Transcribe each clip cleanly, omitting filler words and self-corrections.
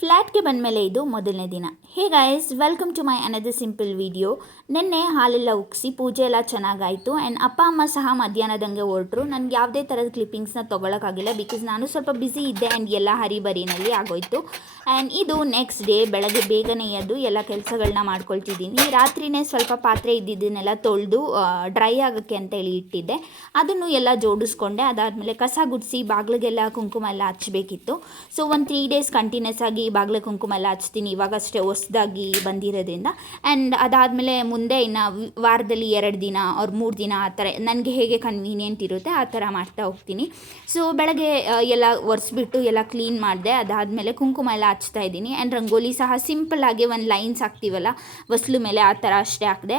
ಫ್ಲ್ಯಾಟ್ಗೆ ಬಂದಮೇಲೆ ಇದು ಮೊದಲನೇ ದಿನ. Hey guys, welcome to my another simple video. ನಿನ್ನೆ ಹಾಲೆಲ್ಲ ಉಕ್ಸಿ ಪೂಜೆ ಎಲ್ಲ ಚೆನ್ನಾಗಾಯಿತು ಆ್ಯಂಡ್ ಅಪ್ಪ ಅಮ್ಮ ಸಹ ಮಧ್ಯಾಹ್ನದಂಗೆ ಹೊರಟ್ರು. ನನಗೆ ಯಾವುದೇ ಥರದ ಕ್ಲಿಪ್ಪಿಂಗ್ಸ್ನ ತೊಗೊಳಕ್ಕಾಗಿಲ್ಲ, ಬಿಕಾಸ್ ನಾನು ಸ್ವಲ್ಪ ಬ್ಯುಸಿ ಇದ್ದೆ ಆ್ಯಂಡ್ ಎಲ್ಲ ಹರಿಬರಿನಲ್ಲಿ ಆಗೋಯ್ತು. ಆ್ಯಂಡ್ ಇದು ನೆಕ್ಸ್ಟ್ ಡೇ ಬೆಳಗ್ಗೆ ಬೇಗನೆ ಎದ್ದು ಎಲ್ಲ ಕೆಲಸಗಳನ್ನ ಮಾಡ್ಕೊಳ್ತಿದ್ದೀನಿ. ರಾತ್ರಿಯೇ ಸ್ವಲ್ಪ ಪಾತ್ರೆ ಇದ್ದಿದ್ದನ್ನೆಲ್ಲ ತೊಳೆದು ಡ್ರೈ ಆಗೋಕ್ಕೆ ಅಂತೇಳಿ ಇಟ್ಟಿದ್ದೆ. ಅದನ್ನು ಎಲ್ಲ ಜೋಡಿಸ್ಕೊಂಡೆ. ಅದಾದಮೇಲೆ ಕಸ ಗುಡಿಸಿ ಬಾಗಿಲಿಗೆಲ್ಲ ಕುಂಕುಮ ಎಲ್ಲ ಹಚ್ಚಬೇಕಿತ್ತು. ಸೊ ಒಂದು 3 ಡೇಸ್ ಕಂಟಿನ್ಯೂಸ್ ಆಗಿ ಬಾಗಿಲು ಕುಂಕುಮ ಎಲ್ಲ ಹಚ್ತೀನಿ, ಇವಾಗಷ್ಟೇ ಹೊಸದಾಗಿ ಬಂದಿರೋದ್ರಿಂದ. ಆ್ಯಂಡ್ ಅದಾದಮೇಲೆ ಮುಂದೆ ಇನ್ನು ವಾರದಲ್ಲಿ 2 ದಿನ ಅವ್ರ 3 ದಿನ ಆ ಥರ ನನಗೆ ಹೇಗೆ ಕನ್ವೀನಿಯೆಂಟ್ ಇರುತ್ತೆ ಆ ಥರ ಮಾಡ್ತಾ ಹೋಗ್ತೀನಿ. ಸೊ ಬೆಳಗ್ಗೆ ಎಲ್ಲ ಒರೆಸ್ಬಿಟ್ಟು ಎಲ್ಲ ಕ್ಲೀನ್ ಮಾಡಿದೆ. ಅದಾದಮೇಲೆ ಕುಂಕುಮ ಎಲ್ಲ ಹಚ್ತಾ ಇದ್ದೀನಿ. ಆ್ಯಂಡ್ ರಂಗೋಲಿ ಸಹ ಸಿಂಪಲ್ಲಾಗಿ ಒಂದು ಲೈನ್ಸ್ ಹಾಕ್ತೀವಲ್ಲ ಹೊಸ್ಲು ಮೇಲೆ, ಆ ಥರ ಅಷ್ಟೇ ಹಾಕಿದೆ.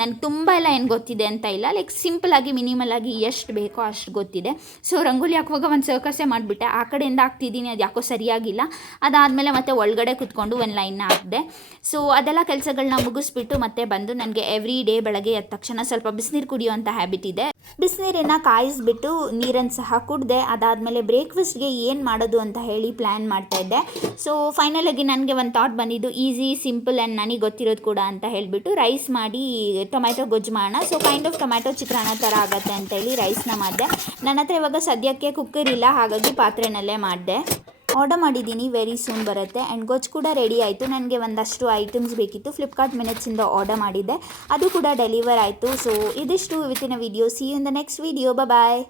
ನನಗೆ ತುಂಬ ಎಲ್ಲ ಏನು ಗೊತ್ತಿದೆ ಅಂತ ಇಲ್ಲ, ಲೈಕ್ ಸಿಂಪಲ್ಲಾಗಿ ಮಿನಿಮಲಾಗಿ ಎಷ್ಟು ಬೇಕೋ ಅಷ್ಟು ಗೊತ್ತಿದೆ. ಸೊ ರಂಗೋಲಿ ಹಾಕುವಾಗ ಒಂದು ಸರ್ಕಸೇ ಮಾಡಿಬಿಟ್ಟೆ, ಆ ಕಡೆಯಿಂದ ಹಾಕ್ತಿದ್ದೀನಿ, ಅದು ಯಾಕೋ ಸರಿಯಾಗಿಲ್ಲ. ಅದಾದಮೇಲೆ ಮತ್ತೆ ಒಳಗಡೆ ಕುತ್ಕೊಂಡು ಒಂದು ಲೈನ್ನ ಹಾಕಿದೆ. ಸೊ ಅದೆಲ್ಲ ಕೆಲಸಗಳನ್ನ ಮುಗಿಸ್ಬಿಟ್ಟು ಮತ್ತೆ ಬಂದು ನನಗೆ ಎವ್ರಿ ಡೇ ಬೆಳಗ್ಗೆ ಎದ್ದ ತಕ್ಷಣ ಸ್ವಲ್ಪ ಬಿಸಿನೀರು ಕುಡಿಯುವಂಥ ಹ್ಯಾಬಿಟ್ ಇದೆ. ಬಿಸಿನೀರನ್ನು ಕಾಯಿಸ್ಬಿಟ್ಟು ನೀರನ್ನು ಸಹ ಕುಡಿದೆ. ಅದಾದಮೇಲೆ ಬ್ರೇಕ್ಫಾಸ್ಟ್ಗೆ ಏನು ಮಾಡೋದು ಅಂತ ಹೇಳಿ ಪ್ಲ್ಯಾನ್ ಮಾಡ್ತಾಯಿದ್ದೆ. ಸೊ ಫೈನಲಾಗಿ ನನಗೆ ಒಂದು ಥಾಟ್ ಬಂದಿದ್ದು, ಈಸಿ ಸಿಂಪಲ್ ಆ್ಯಂಡ್ ನನಗೆ ಗೊತ್ತಿರೋದು ಕೂಡ ಅಂತ ಹೇಳಿಬಿಟ್ಟು ರೈಸ್ ಮಾಡಿ ಟೊಮ್ಯಾಟೊ ಗೊಜ್ಜು ಮಾಡೋಣ. ಸೊ ಕೈಂಡ್ ಆಫ್ ಟೊಮ್ಯಾಟೊ ಚಿತ್ರಾನ್ನ ಥರ ಆಗುತ್ತೆ ಅಂತೇಳಿ ರೈಸ್ನ ಮಾಡಿದೆ. ನನ್ನ ಹತ್ರ ಇವಾಗ ಸದ್ಯಕ್ಕೆ ಕುಕ್ಕರ್ ಇಲ್ಲ, ಹಾಗಾಗಿ ಪಾತ್ರೆನಲ್ಲೇ ಮಾಡಿದೆ. ಆರ್ಡರ್ ಮಾಡಿದ್ದೀನಿ, ವೆರಿ ಸೂನ್ ಬರುತ್ತೆ. ಆ್ಯಂಡ್ ಗೊಜ್ಜು ಕೂಡ ರೆಡಿ ಆಯಿತು. ನನಗೆ ಒಂದಷ್ಟು ಐಟಮ್ಸ್ ಬೇಕಿತ್ತು, ಫ್ಲಿಪ್ಕಾರ್ಟ್ ಮಿನಿಟ್ಸಿಂದ ಆರ್ಡರ್ ಮಾಡಿದ್ದೆ, ಅದು ಕೂಡ ಡೆಲಿವರ್ ಆಯಿತು. ಸೊ ಇದಿಷ್ಟು ಇವತ್ತಿನ video. See you in the next video. Bye.